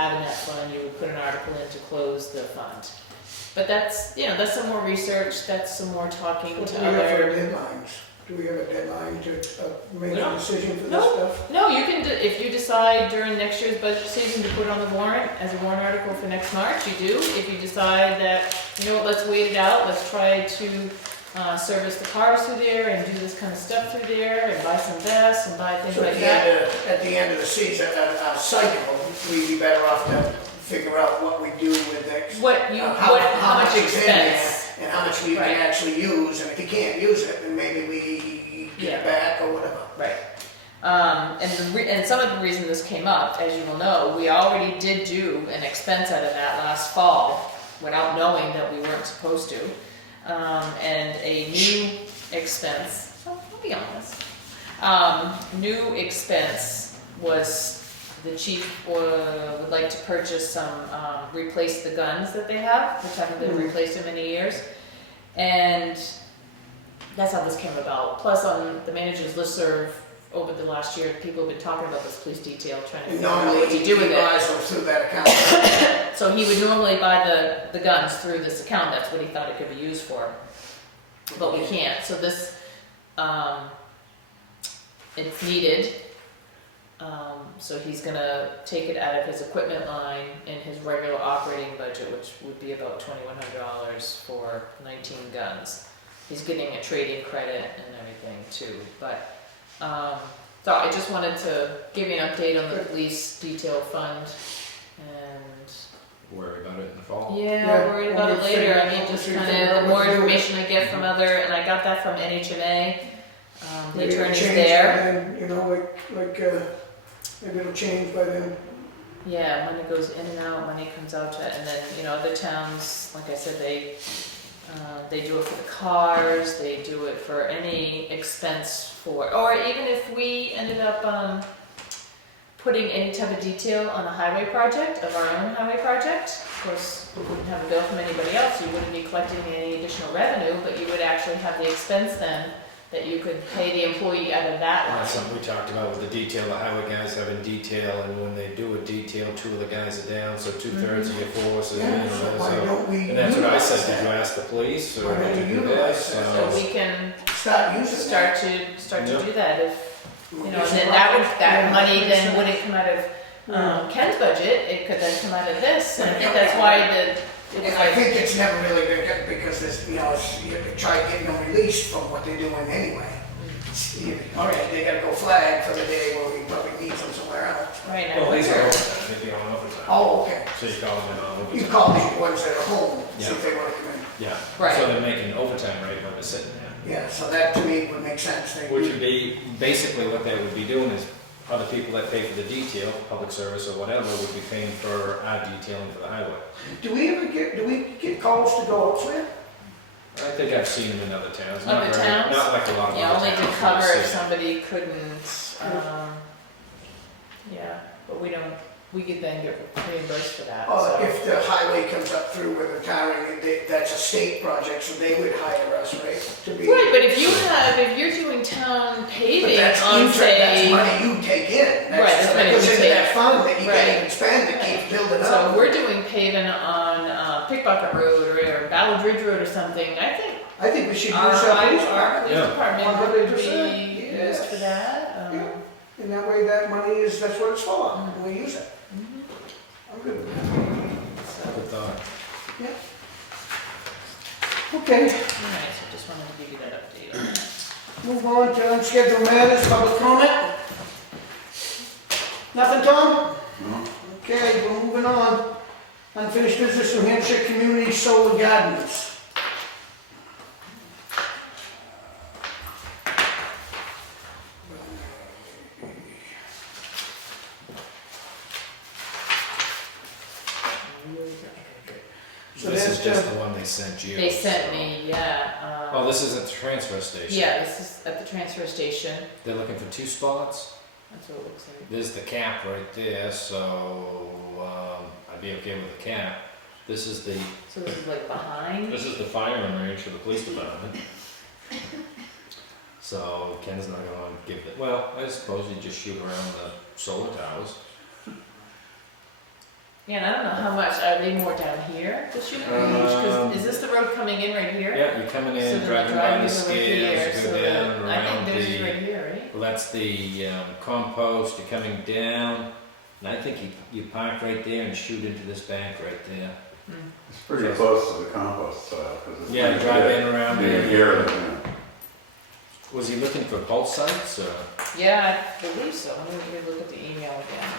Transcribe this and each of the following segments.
have in that fund, you would put an article in to close the fund. But that's, you know, that's some more research, that's some more talking What do to we have for other. deadlines? Do we have a deadline to make We a don't. decision for this No. stuff? No, you can, if you decide during next year's budget season to put it on the warrant, as a warrant article for next March, you do. If you decide that, you know what, let's wait it out, let's try to service the cars through there and do this kind of stuff through there and buy some vests and buy things So like that. at the end of the season, cycle, we'd be better off to figure out what we do with X. How much is in there expense. and how much we Right. can actually use, and if you can't use it, then maybe we get it back or whatever. Right. And some of the reason this came up, as you will know, we already did do an expense out of that last fall without knowing that we weren't supposed to. And a new expense, I'll be honest, new expense was the chief would like to purchase some, replace the guns that they have, which haven't been replaced in many years. And that's how this came about. Plus on the manager's listserv over the last year, people have been talking about this police detail, trying to And figure out normally, what to do with he it. buys them through that account. So he would normally buy the guns through this account, that's what he thought it could be used for. But we can't, so this, it's needed. So he's gonna take it out of his equipment line in his regular operating budget, which would be about $2,100 for 19 guns. He's getting a trade-in credit and everything too, but, so I just wanted to give you an update on the police detail fund and Worry about it in the fall. yeah, worried when about we it later. figure- I mean, when just we kind figure of out the what more to do with information I get from other, and I got that from NHMA. The Maybe it'll attorney's change there. by then, you know, maybe it'll change by then. Yeah, money goes in and out, money comes out to, and then, you know, other towns, like I said, they do it for the cars, they do it for any expense for, or even if we ended up, putting any type of detail on a highway project, of our own highway project. Of course, we wouldn't have a bill from anybody else, you wouldn't be collecting any additional revenue, but you would actually have the expense then that you could pay the employee out of that And line. that's something we talked about with the detail, the highway guys having detail, and when they do a detail, 2 of the guys are down, so 2/3 of your force is in, Yeah, so why so. don't we And that's what I said, utilize did you that? ask the police, or Why did don't you we do utilize this? that? So we can Start using start that. to Yeah. do that if, you know, and then that money then wouldn't come out of Ken's budget, it could then come out of this, and I think that's why it was And I like, think it's never really been good because there's, you know, you try getting them released from what they're doing anyway. All right, they gotta go flag for the day where we probably need them somewhere else. right, and I Well, these are wonder, overtime, they'd be on overtime. Oh, okay. So you call them in on overtime. You call the ones that are home, see Yeah. if they wanna come in. Yeah, Right. so they're making overtime rate when they're sitting there. Yeah, so that to me would make sense. They Which do- would be, basically what they would be doing is, other people that pay for the detail, public service or whatever, would be paying for our detailing for the highway. Do we get calls to go elsewhere? I think I've seen them in other towns. Not Other very- towns? Not like a lot of yeah, other only to towns. cover I've if seen it. somebody couldn't, yeah, but we don't, we could then get reimbursed for that, Or so. if the highway comes up through with the tarring, that's a state project, so they would hire us, right? To be. Right, but if you're doing town But paving that's on interest, that's say, money you take in. Right, that's so money that goes we into take. that fund that you Right. can't even spend, that keeps building so up. we're doing paving on, Pickpocket Road or Ballard Ridge Road or something, I think we should use our our police our department. police Yeah. department would 100%, be yes. used for that, Yeah. And that way that money is, that's what it's for, and we use it. mhm, I'm good with that. so, Good thought. Okay, alright, so just wanted to give you that update on that. move on to unscheduled matters, public comment. Nothing, Tom? No. Okay, we're moving on. Unfinished business, New Hampshire Community Solar Gardens. So This is that's, just the one they sent you. They sent me, yeah, Oh, this is at the transfer station. yeah, this is at the transfer station, They're looking for 2 spots. that's what it looks like. There's the cap right there, so I'd be okay with the cap. This is the So this is like behind? firing range for the police department. So Ken's not gonna give it. Well, I suppose you just shoot around the solar towers. Yeah, and I don't know how much, are they more down here, the shooting range? 'Cause is this the road coming in right here? Yeah, you're coming So in, then driving the by the driving is over scales, here, you so go that- down I think around this is the, right here, right? well, that's the compost, you're coming down, and I think you park right there and shoot into this bank right there. It's pretty close to the compost soil, because it's. Yeah, you drive in around You there. can hear it, yeah. Was he looking for both sites, or? Yeah, I believe so. Let me look at the email again.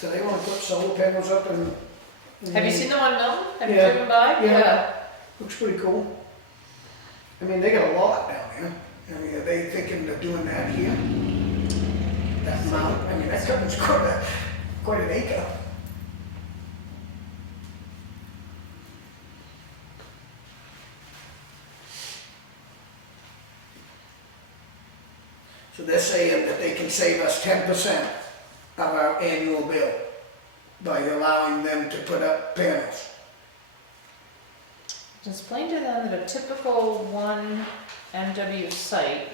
So they wanna put solar panels up and. Have you seen the one, Milton? Have you Yeah. driven by? Yeah. Looks pretty cool. I mean, they got a lot down there. I mean, are they thinking of doing that here? That amount, I mean, that covers quite an acre. So they're saying that they can save us 10% of our annual bill by allowing them to put up panels. Explain to them that a typical 1 MW site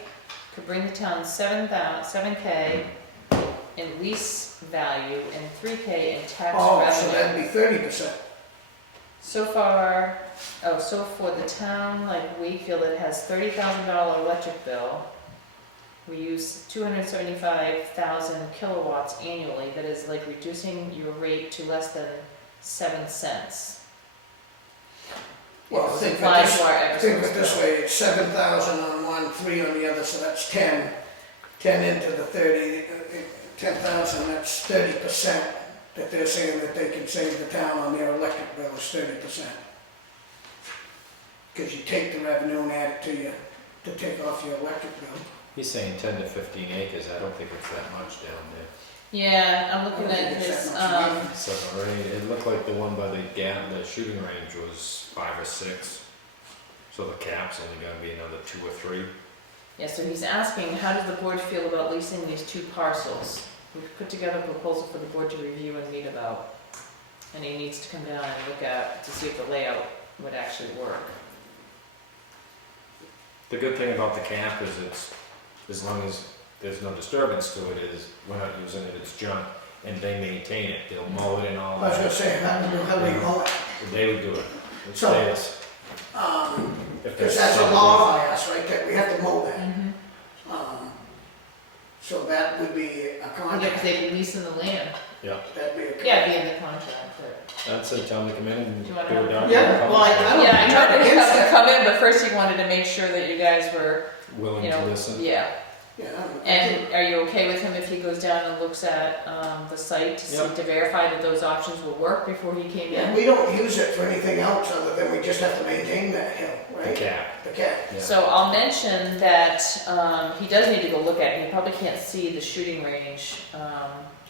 could bring the town 7K in lease value and 3K in tax Oh, so revenue. that'd be 30%. So far, so for the town like Wakefield, it has $30,000 electric bill. We use 275,000 kilowatts annually. That is like reducing your rate to less than 7 cents. Well, It's think applied of to our this, think of Eversource it this bill. way, it's 7,000 on one, 3 on the other, so that's 10. 10 into the 30, 10,000, that's 30% that they're saying that they can save the town on their electric bill is 30%. Because you take the revenue and add it to take off your electric bill. He's saying 10 to 15 acres, I don't think it's that much down there. Yeah, I'm I looking don't think at it's his, that much. 7 or 8, it looked like the one by the shooting range was 5 or 6. So the cap's only gonna be another 2 or 3. yeah, so he's asking, how does the board feel about leasing these 2 parcels? We've put together a proposal for the board to review and meet about. And he needs to come down and look at, to see if the layout would actually work. The good thing about the cap is it's, as long as there's no disturbance to it, is we're not using it, it's junk, and they maintain it, they'll mow it and all I was gonna that. say, how do they mow it? They would do it. It's So- theirs. If Because there's that's a something- law by us, right, that we have to mow that. Mm-hmm. So that would be a Yeah, because contract. they'd be leasing the land. Yeah, That'd be a contract. Yeah, it'd be in the contract, but. I'd say tell them to come in and Do do you wanna it have- down. Yeah, well, I don't- Yeah, I tried to against have him that. come in, but first he wanted to make sure that you guys were, Willing you to know, listen. yeah. Yeah, And are you okay with him if he goes down and looks at the site to see, Yep. to verify that those options will work before he came yeah, in? we don't use it for anything else other than we just have to maintain that hill, The right? cap, The cap. yeah. So I'll mention that he does need to go look at it. He probably can't see the shooting range.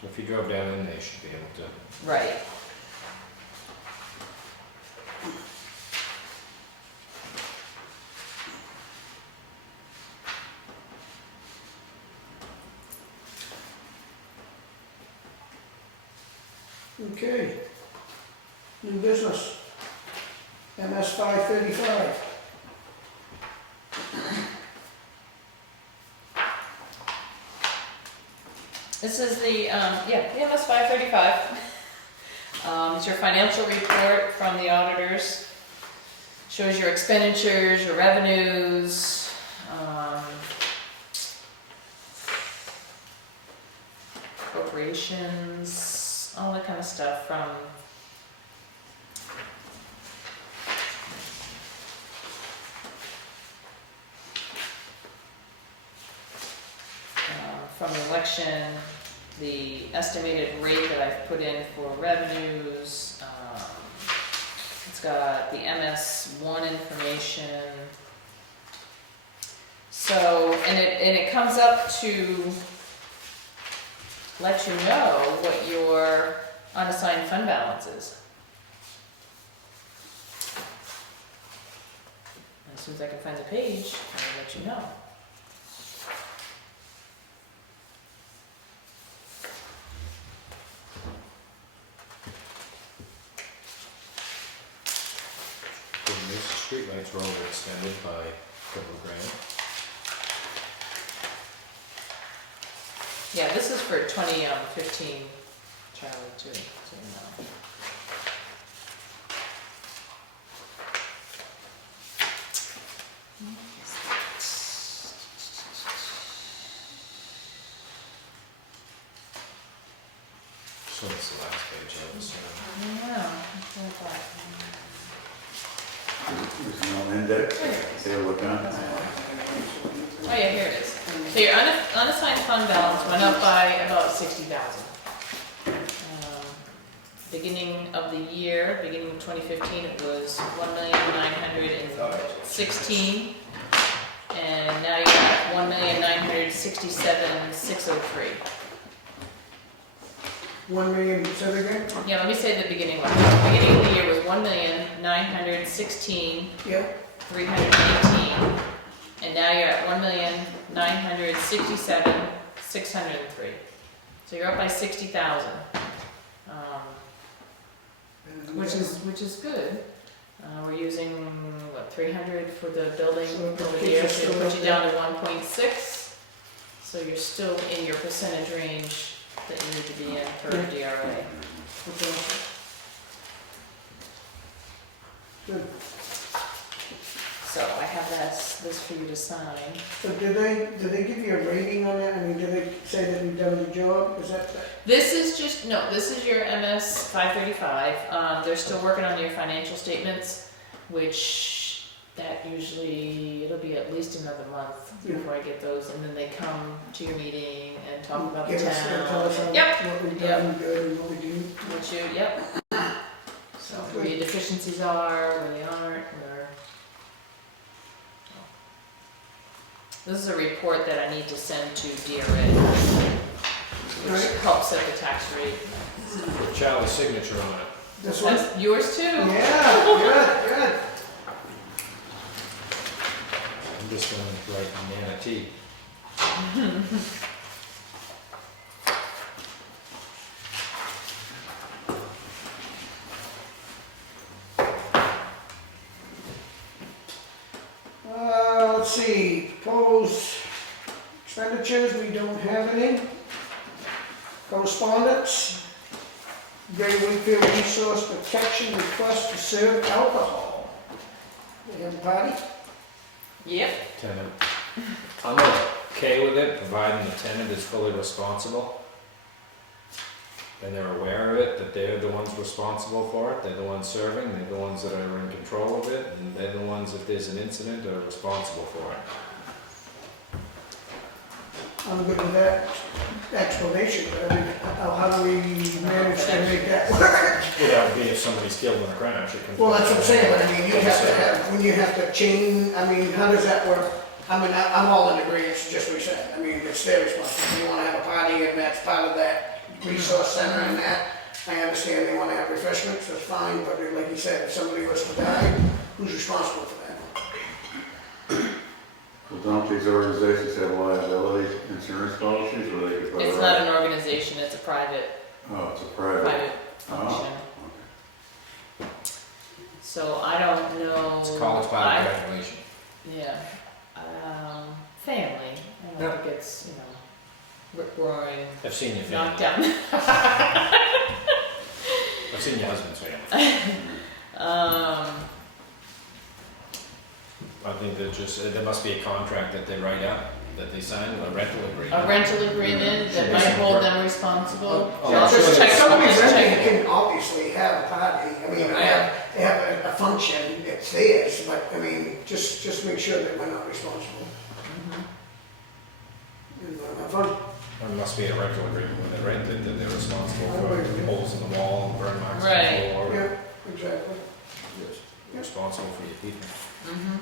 If you drove down in, they should be able to. Right. Okay. New business. MS 535. This is the, the MS 535. It's your financial report from the auditors. Shows your expenditures, your revenues, appropriations, all that kind of stuff from from the election, the estimated rate that I've put in for revenues. It's got the MS1 information. So, and it comes up to let you know what your unassigned fund balance is. As soon as I can find the page, I'll let you know. The streetlights were overextended by a couple of grand. Yeah, this is for 2015 Charlie too, so you know. So it's the last page of this. Yeah, that's what I thought. There's no index, say look on. Oh yeah, here it is. So your unassigned fund balance went up by about 60,000. Beginning of the year, beginning of 2015, it was 1,916,000, and now you're at 1,967,603. 1 million, say that again? Yeah, let me say the beginning one. The beginning of the year was 1,916,318, Yeah. and now you're at 1,967,603. So you're up by 60,000, which is good. We're using what, 300 for the building So it over keeps here, us so it still puts up you down to 1.6. So you're still in your percentage range that you need to be in per Yeah. DRA. Okay. Good. So I have this for you to sign. So did they give you a rating on that? I mean, did they say that you've done the job? Is that? This is just, no, this is your MS 535. They're still working on your financial statements, which that usually, it'll be at least another month before I get those. And then they come to your meeting and talk about the Give us, tell us town. how- Yep. what we've done good and what we do. Which you, yep. So where your deficiencies are, where they aren't, where. This is a report that I need to send to DRA, which Right. helps set the tax rate. Put Charlie's signature on it. This one? That's yours too. Yeah, good. I'm just gonna write manatee. Let's see, proposed expenditures, we don't have any. Correspondence, Greater Wakefield Resource Protection request to serve alcohol. They have a party? Yep. Tenant. I'm okay with it, providing the tenant is fully responsible. And they're aware of it, that they're the ones responsible for it, they're the ones serving, they're the ones that are in control of it, and they're the ones, if there's an incident, are responsible for it. I'm good with that explanation, but I mean, how do we manage to make that work? Well, that would be if somebody's killed in a crash, it can. Well, that's what I'm saying, but I mean, you have to have, when you have to chain, I mean, how does that work? I mean, I'm all in agreement, just what you said, I mean, it's their responsibility, you wanna have a party and that's part of that resource center and that. I understand they wanna have refreshments, that's fine, but like you said, if somebody was to die, who's responsible for that? Well, don't these organizations have liability insurance policies where they could put it? It's not an organization, it's a private Oh, it's a private. function. Oh, So I don't know. It's college by graduation. Yeah, family, I don't think it's, rip roaring, I've seen your knocked family, down. I've seen your husband's family. I think that there must be a contract that they write up, that they sign, a rental agreement. A rental agreement that might hold them responsible. Oh, I'll sure. just check, I'll Somebody's just renting check. can obviously have a party, I mean, they have a function, it's theirs, but, I mean, just make sure that we're not responsible. And, have fun. There must be a rental agreement when they rent it, that they're responsible for Oh, holes in the wall, burn marks on Right. the floor. Yeah, exactly. You're responsible for your people. Mhm.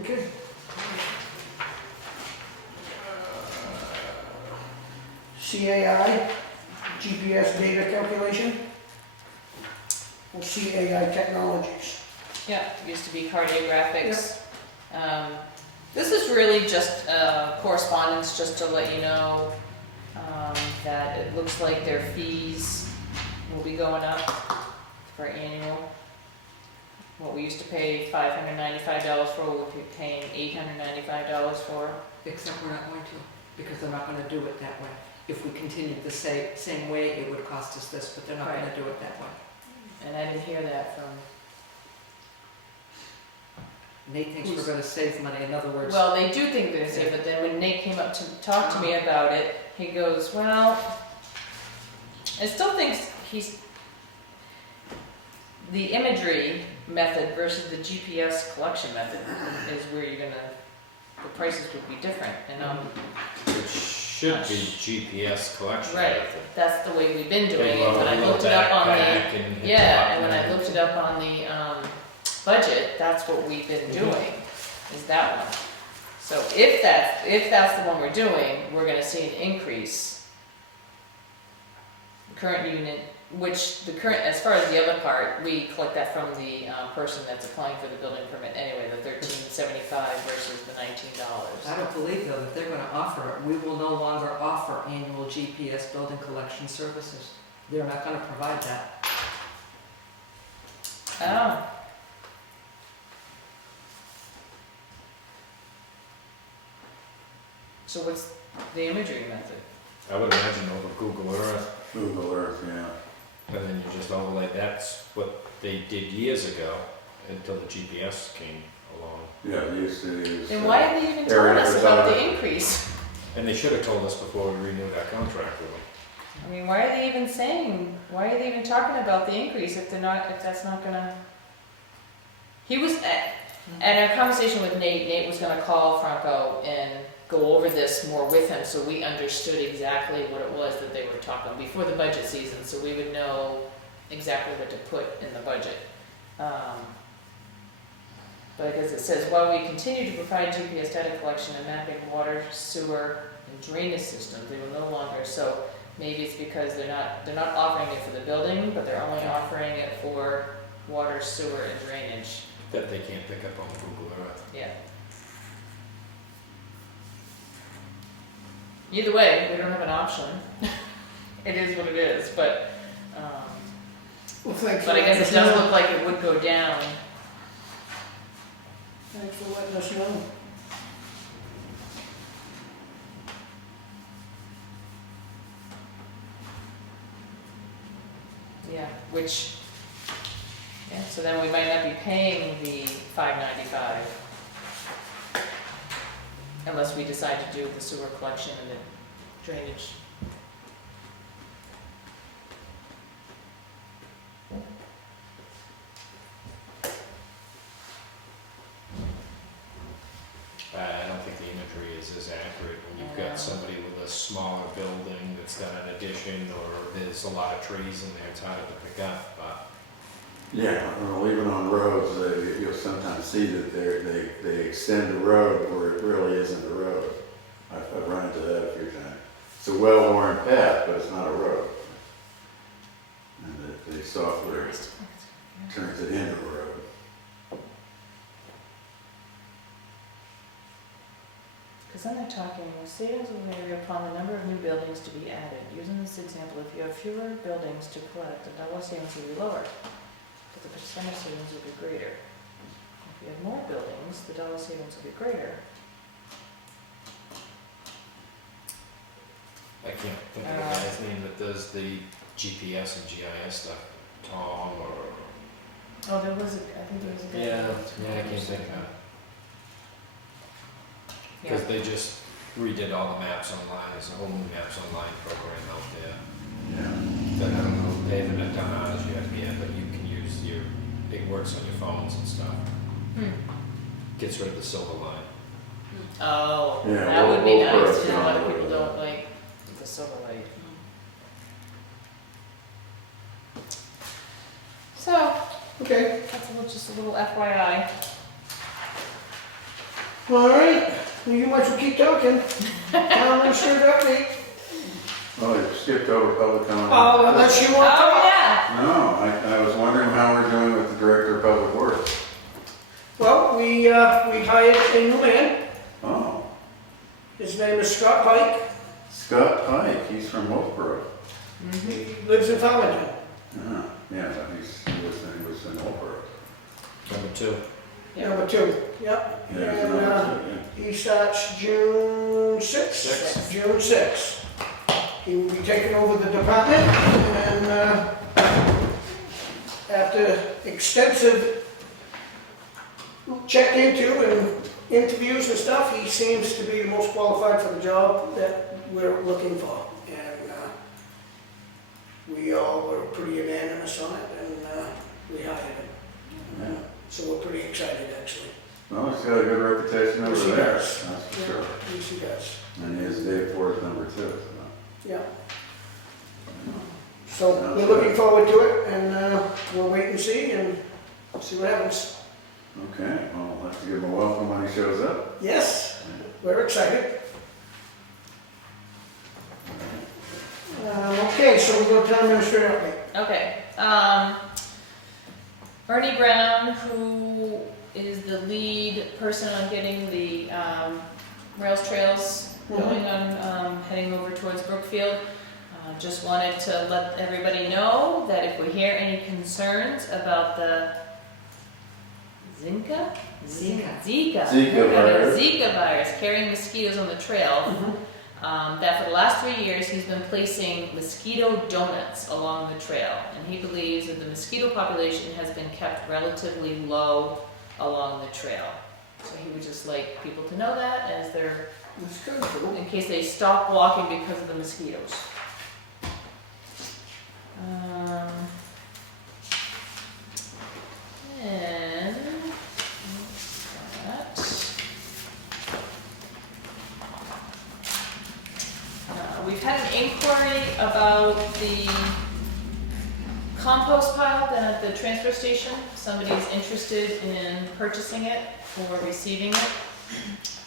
Okay. CAI, GPS data calculation, or CAI Technologies. Yeah, it used to be cardiographics. This is really just correspondence, just to let you know that it looks like their fees will be going up for annual. What we used to pay $595 for, we'll be paying $895 for. Except we're not going to. because they're not gonna do it that way. If we continued the same way, it would cost us this, but they're not gonna Right. do it that way. And I didn't hear that from, Nate thinks we're gonna save money, in other words. well, they do think they're gonna save, but then when Nate came up to talk to me about it, he goes, well, I still think the imagery method versus the GPS collection method is where you're gonna, the prices would be different, and It should be GPS collection. right, method. that's the way we've been doing They it, when I load looked it up on the, back and hit the yeah, and when button I looked it up on the, budget, that's what we've been doing, is that one. So if that's the one we're doing, we're gonna see an increase. Current unit, which the current, as far as the other part, we collect that from the, person that's applying for the building permit anyway, the $13.75 versus the $19. I don't believe though that they're gonna offer it. We will no longer offer annual GPS building collection services. They're not gonna provide that. Oh. So what's the imagery method? I would imagine over Google Earth, Google Earth, yeah. and then you just overlay, that's what they did years ago until the GPS came along. Yeah, they used to use. Then why are they even telling area us for about the data. increase? And they should have told us before we renewed our contract with them. I mean, why are they even saying, why are they even talking about the increase if they're not, if that's not gonna? He was, at our conversation with Nate was gonna call Franco and go over this more with him, so we understood exactly what it was that they were talking, before the budget season, so we would know exactly what to put in the budget. But as it says, while we continue to provide GPS data collection and mapping water, sewer, and drainage systems, they will no longer, so maybe it's because they're not offering it for the building, but they're only offering it for water, sewer, and drainage. That they can't pick up on Google Earth. Yeah. Either way, we don't have an option. It is what it is, but, Well, thanks for but I guess it letting us does know. look like it would go down. Thanks for letting us know. Yeah, which, yeah, so then we might not be paying the $5.95 unless we decide to do the sewer collection and the drainage. I don't think the imagery is as accurate when you've Yeah. got somebody with a smaller building that's got an addition, or there's a lot of trees in there, it's harder to pick up, but. Yeah, well, even on roads, you'll sometimes see that they extend the road where it really isn't a road. I've run into that a few times. It's a well-worn path, but it's not a road. And the software turns it into a road. Because then they're talking, savings will vary upon the number of new buildings to be added. Using this example, if you have fewer buildings to collect, the dollar savings will be lower, but the percentage savings will be greater. If you have more buildings, the dollar savings will be greater. I can't think of the guy's name that does the GPS and GIS stuff, Tom or. Oh, there was I think there was a guy. Yeah, I can't think of it. Because they just redid all the maps online, there's a whole new maps online program out there. Yeah. That I don't know, they haven't done ours yet, but you can use it works on your phones and stuff. Gets rid of the silver line. Oh, Yeah, that would be we'll nice, press you know, a lot of on people with don't that. like the silver light. So, Okay, that's just a little FYI. all right, well, you might as well keep talking. Town administrator update. Oh, you skipped over public comment. Oh, unless you want to Oh, talk. yeah. No, I was wondering how we're doing with the Director of Public Works. Well, we hired a new man. Oh, His name is Scott Pike. Scott Pike, he's from Wolfboro. He lives in Farmington. Yeah, but he was in Wolfboro. Number 2. Yeah. Number 2, yep. Yeah, And, no, he starts June 6th. Sixth. June 6th. He will be taking over the department, and after extensive check into and interviews and stuff, he seems to be the most qualified for the job that we're looking for. And we all were pretty unanimous on it, and we hired him. Yeah. So we're pretty excited, actually. Well, he's got a good reputation Yes, he over there, does. that's for Yeah, sure. yes, he does. And he is Dave Ford's number 2, so. Yeah. So we're looking forward to it, and we'll wait and see what happens. Okay, well, we'll have to give him a welcome when he shows up. Yes, we're excited. Okay, so we'll go town administrator update. Okay, Ernie Brown, who is the lead person on getting the rails trails going on, heading over towards Brookfield. Just wanted to let everybody know that if we hear any concerns about the Zika virus carrying mosquitoes on the trail, that for the last 3 years he's been placing mosquito donuts along the trail, and he believes that the mosquito population has been kept relatively low along the trail. So he would just like people to know that as they're, That's good. in case they stop walking because of the mosquitoes. And that. We've had an inquiry about the compost pile down at the transfer station. Somebody's interested in purchasing it or receiving it.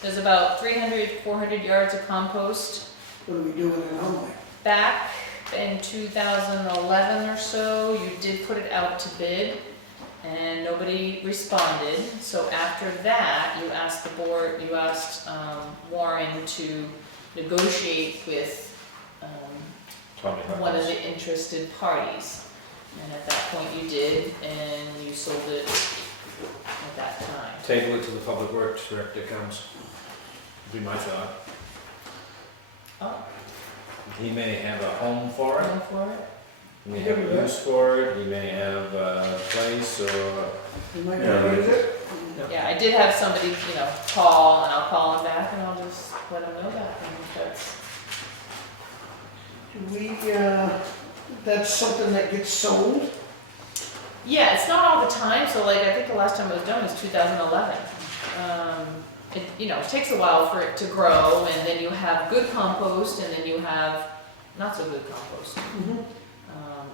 There's about 300, 400 yards of compost. What are we doing in Conway? Back in 2011 or so, you did put it out to bid and nobody responded. So after that, you asked Warren to negotiate with one of the interested parties. And at that point you did, and you sold it at that time. Table it to the public works director comes, would be my thought. Oh, He may have a home for it, going for it? he may have a use for it, he may have a place, or, You might Yeah, not use it? Yeah, I did have somebody, call, and I'll call him back and I'll just let him know that. And if that's, Do we, that's something that gets sold? yeah, it's not all the time, so I think the last time it was done was 2011. It takes a while for it to grow, and then you have good compost, and then you have not so good compost.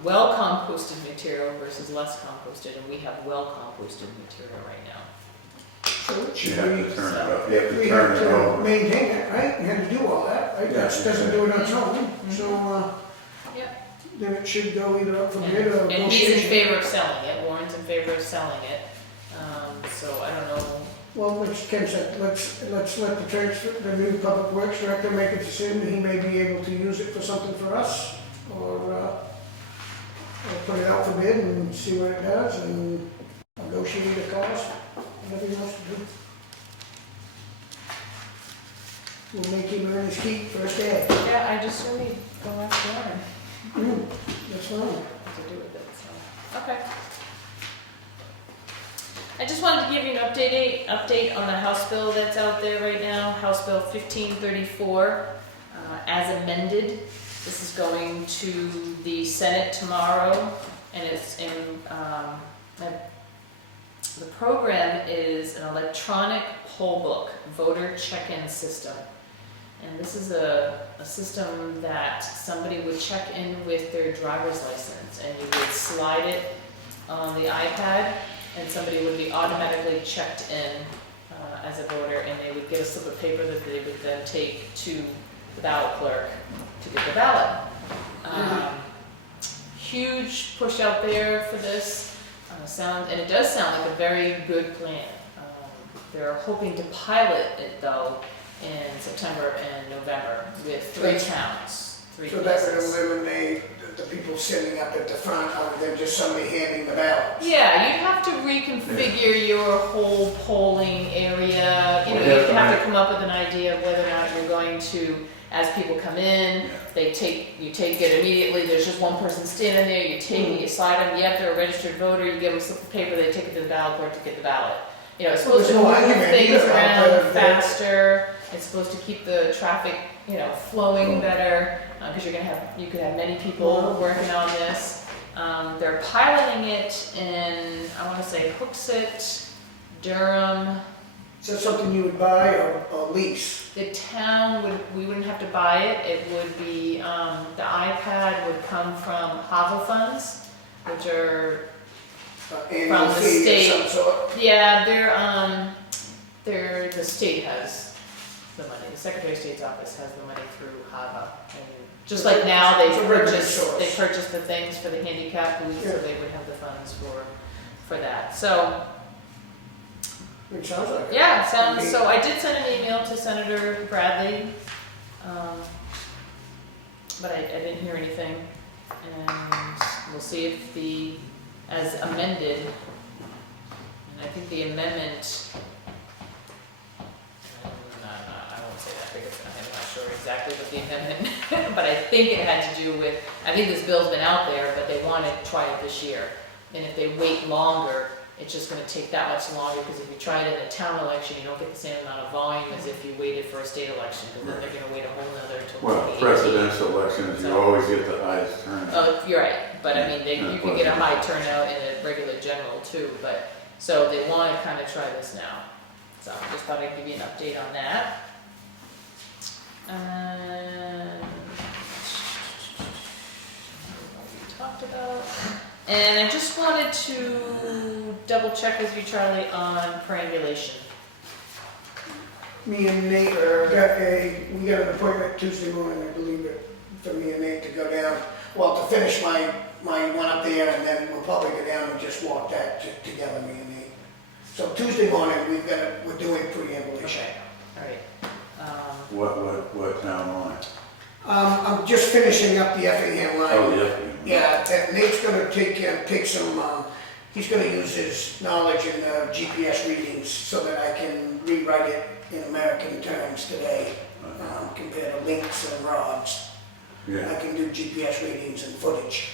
Well composted material versus less composted, and we have well composted material right now. So it You should have be, to turn it up, you have to we turn have it to over. maintain it, right? We have to do all that, right? Yeah, That doesn't do it on its own, so, Yep. then it should go either up for bid or And he's in negotiation. favor of selling it, Warren's in favor of selling it, so I don't know. Well, which Ken said, let's let the new public works director make a decision. He may be able to use it for something for us, or put it out for bid and see what it does, and negotiate a cost, whatever he wants to do. We'll make him earn his keep first day. Yeah, I just really go ask Warren That's fine. what to do with it, so, okay. I just wanted to give you an update on a House bill that's out there right now, House Bill 1534, as amended. This is going to the Senate tomorrow, and it's in, the program is an electronic poll book, voter check-in system. And this is a system that somebody would check in with their driver's license, and you would slide it on the iPad, and somebody would be automatically checked in as a voter, and they would get a slip of paper that they would then take to the ballot clerk to get the ballot. Huge push out there for this, and it does sound like a very good plan. They're hoping to pilot it though in September and November with 3 towns, 3 So that would places. eliminate the people sitting up at the front other than just somebody handing the ballots. Yeah, you'd have to reconfigure your whole polling area. You know, Well, you'd have to come up with an idea of whether or not you're going to, as people come in, you take it immediately. There's just one person standing there. You take it, you slide them. Yep, they're a registered voter. You give them a slip of paper. They take it to the ballot clerk to get the ballot. You know, it's supposed to Well, move there's no argument things either about around that. faster. It's supposed to keep the traffic, flowing better, because you could have many people working on this. They're piloting it in, I want to say Hooksett, Durham. Is that something you would buy or lease? The town we wouldn't have to buy it. It would be, the iPad would come from HAVA funds, which are, Annual From the fee state. of some sort? yeah, the state has the money. The Secretary of State's office has the money through HAVA. And just like now, It's a revenue source. they purchased the things for the handicap booths, so Yeah. they would have the funds for that. So, It sounds like it. yeah, so I did send an email to Senator Bradley, but I didn't hear anything. And we'll see if as amended, and I think the amendment, I won't say that because I'm not sure exactly what the amendment, but I think it had to do with, I think this bill's been out there, but they want to try it this year. And if they wait longer, it's just gonna take that much longer, because if you try it in a town election, you don't get the same amount of volume as if you waited for a state election, because then they're gonna wait a whole nother till Well, 2018. presidential elections, you always get the highest turnout. Oh, you're right, but I mean, you can get a high turnout in a regular general too, but, so they wanna kinda try this now. So I just thought I'd give you an update on that. What we talked about. And I just wanted to double check with you, Charlie, on perambulation. Me and Nate we got an appointment Tuesday morning, I believe it, for me and Nate to go down, to finish my one up there, and then we'll probably go down and just walk that together, me and Nate. So Tuesday morning, we're doing preambulation. All right. What town line? I'm just finishing up the Effingham line. Oh, yeah. Yeah, Nate's gonna take some, he's gonna use his knowledge in GPS readings so that I can rewrite it in American terms today, compared to links and rods. I Yeah, can do GPS readings and footage.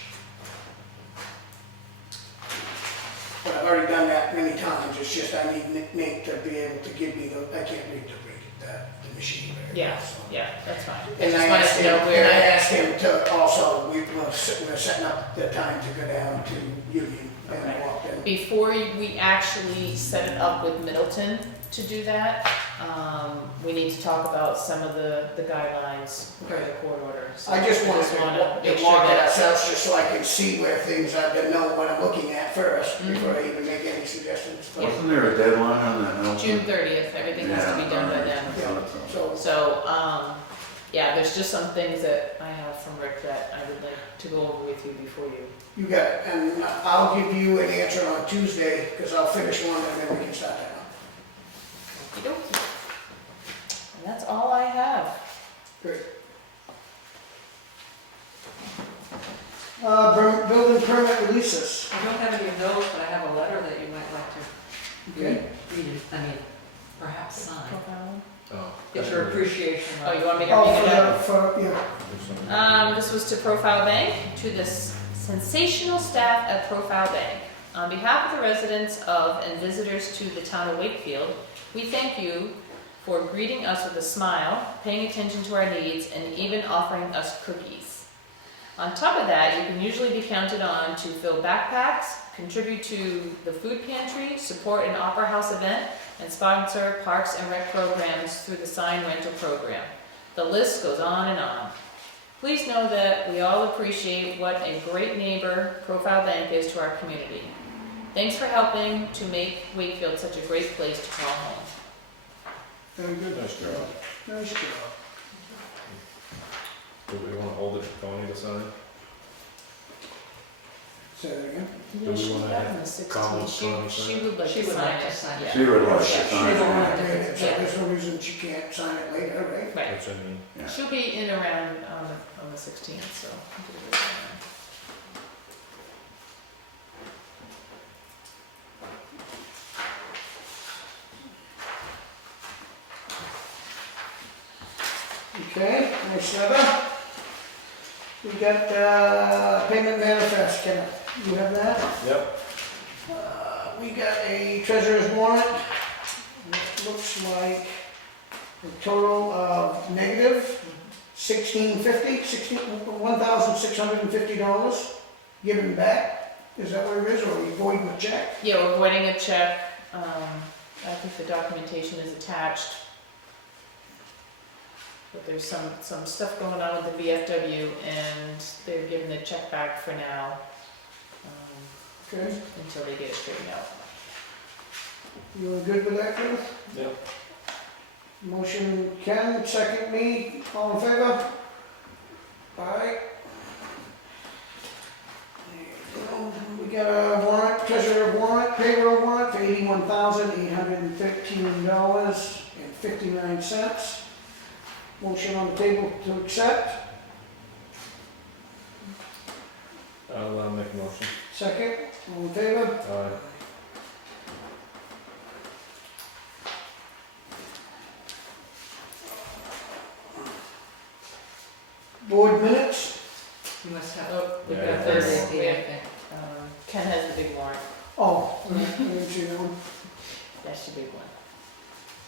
But I've already done that many times, it's just I need Nate to be able to give me I can't read the machine very well. Yeah, so. yeah, that's fine. I And just I wanted asked to him, know and I where, asked him to also, we're setting up the time to go down to Union and Okay. walk in. before we actually set it up with Middleton to do that, we need to talk about some of the guidelines for the court order. So I just wanted wanna make to sure walk it that's- ourselves just so I can see where things are, to know what I'm looking at first, Mhm. before I even make any suggestions. Yeah. wasn't there a deadline on that? Nelson? June 30th, everything has to be done by then. Yeah, so, So, yeah, there's just some things that I have from Rick that I would like to go over with you before you. you got it, and I'll give you an answer on Tuesday, because I'll finish one and then we can start that one. Okey-dokey. And that's all I have. Great. Building permit releases. I don't have any of those, but I have a letter that you might like to Okay. read, perhaps sign. Oh. It's your appreciation. Oh, you want me to Oh, read it out? yeah. This was to Profile Bank, to the sensational staff at Profile Bank. On behalf of the residents of and visitors to the town of Wakefield, we thank you for greeting us with a smile, paying attention to our needs, and even offering us cookies. On top of that, you can usually be counted on to fill backpacks, contribute to the food pantry, support an opera house event, and sponsor parks and rec programs through the sign rental program. The list goes on and on. Please know that we all appreciate what a great neighbor Profile Bank is to our community. Thanks for helping to make Wakefield such a great place to call home. Very good. Nice job. Nice job. Do we want to hold it for Toni to sign? Say that again? Do we wanna back have on the 16th. comments on She it? would like She to would sign like to it. sign it. Yeah. She would like to She sign don't want it. to read it, so Yeah. there's no reason she can't sign it later, right? Right. Which I mean, Yeah. She'll be in around on the 16th, so. I'll do it again. Okay, nice leather. We got, payment manifest, Kenneth, you have that? Yep. We got a treasurer's warrant. It looks like a total of negative $1,650 given back. Is that what it is, or are we voiding the check? Yeah, we're voiding a check, I think the documentation is attached. But there's some stuff going on with the VFW, and they're giving the check back for now, Okay, until they get it straightened out. you good with that, Kenneth? Yep. Motion Ken, second me, all in favor? Aye. There you go. We got a warrant, treasurer warrant, payroll warrant for $81,813.59. Motion on the table to accept, I'll make a motion. second, all in favor? Aye. Board minutes, You must have. Oh, we Yeah, got there's this, one. we have, Ken has the big warrant, oh, I didn't see that one. that's the big one.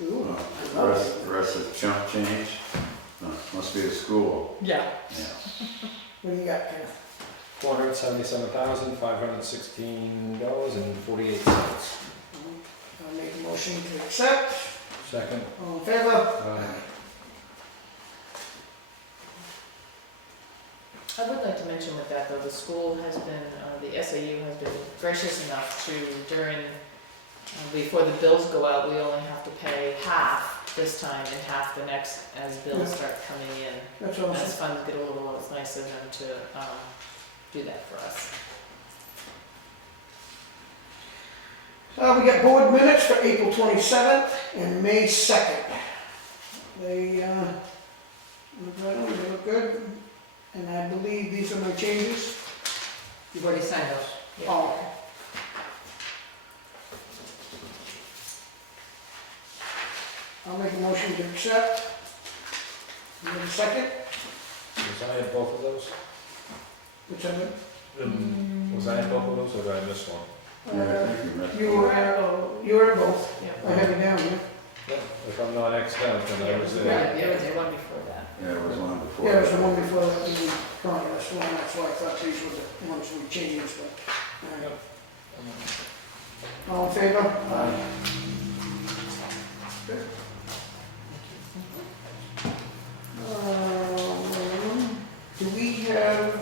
Ooh, The rest is chump change. No, must be a school. Yeah. Yeah. what do you got, Kenneth? $477,516.48. I'll make a motion to accept, Second. all in favor? Aye. I would like to mention with that though, the school has been, the SAU has been gracious enough to before the bills go out, we only have to pay half this time and half the next as bills start coming in. That's As awesome. funds get a little, it's nice of them to, do that for us. We got board minutes for April 27th and May 2nd. They, look good, and I believe these are my changes. You've already signed those. Oh. I'll make a motion to accept. You have a second? Was I at both of those? Which of them? Was I at both of those, or did I miss one? Yeah, I think you missed You one. were at both. Yeah. I have it down here. Yeah, if I'm not Xed out, then I was Yeah, there. there was one before that. Yeah, there was one before. Yeah, it was the one before that, Connie, that's why I thought these were the ones we changed, but. All in favor? Aye. Do we have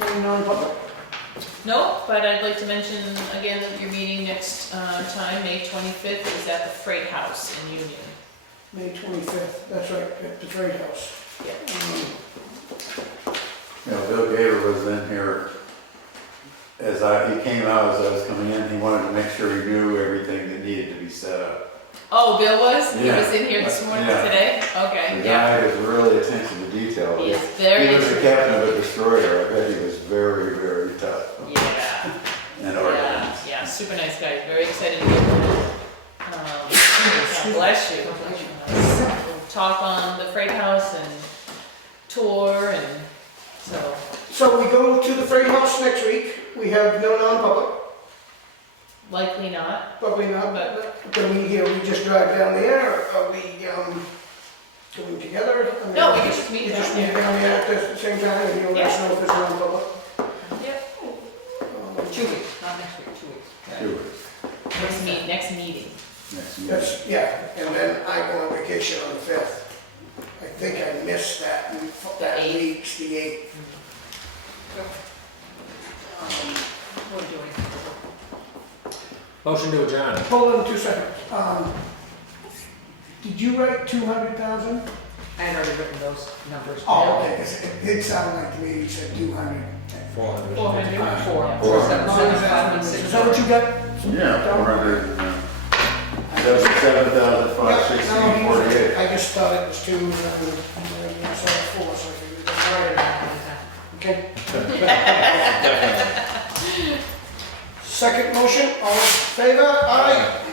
any non-public? No, but I'd like to mention again that your meeting next time, May 25th, is at the Freight House in Union. May 25th, that's right, at the Trade House. Yeah. You know, Bill Gator was in here he came out as I was coming in, he wanted to make sure he knew everything that needed to be set up. Oh, Bill was? He Yeah. was in here this morning, Yeah. today? Okay, The yeah. guy is really attention to detail. He is very He was the interesting. captain of a destroyer, I bet he was very, very tough Yeah, and yeah, organized. yeah, super nice guy, very excited to get there. God bless you. We'll talk on the Freight House and tour and so. So we go to the Freight House next week, we have no non-public, Likely not. probably not, but can we just drive down there, or are we, going together? I mean, No, we can just meet We just down meet there. down there at the same time, and you'll let us know if there's non-public. Yep. 2 weeks, not next week, 2 weeks. 2 weeks, Next meeting. next meeting. That's, yeah, and then I go on vacation on the 5th. I think I missed that eighth. week's the 8th. We're doing. Motion to adjourn. Hold on 2 seconds. Did you write 200,000? I had already written those numbers. Oh, down. okay, 'cause it did sound like to me you said 200. 400. 400. Four. Yeah. 400,000. Is that what you got? Yeah, 400, 77,516.48. I just just thought it was 2, and then we saw 4, so I figured that's right. Okay. Second motion, all in favor? Aye.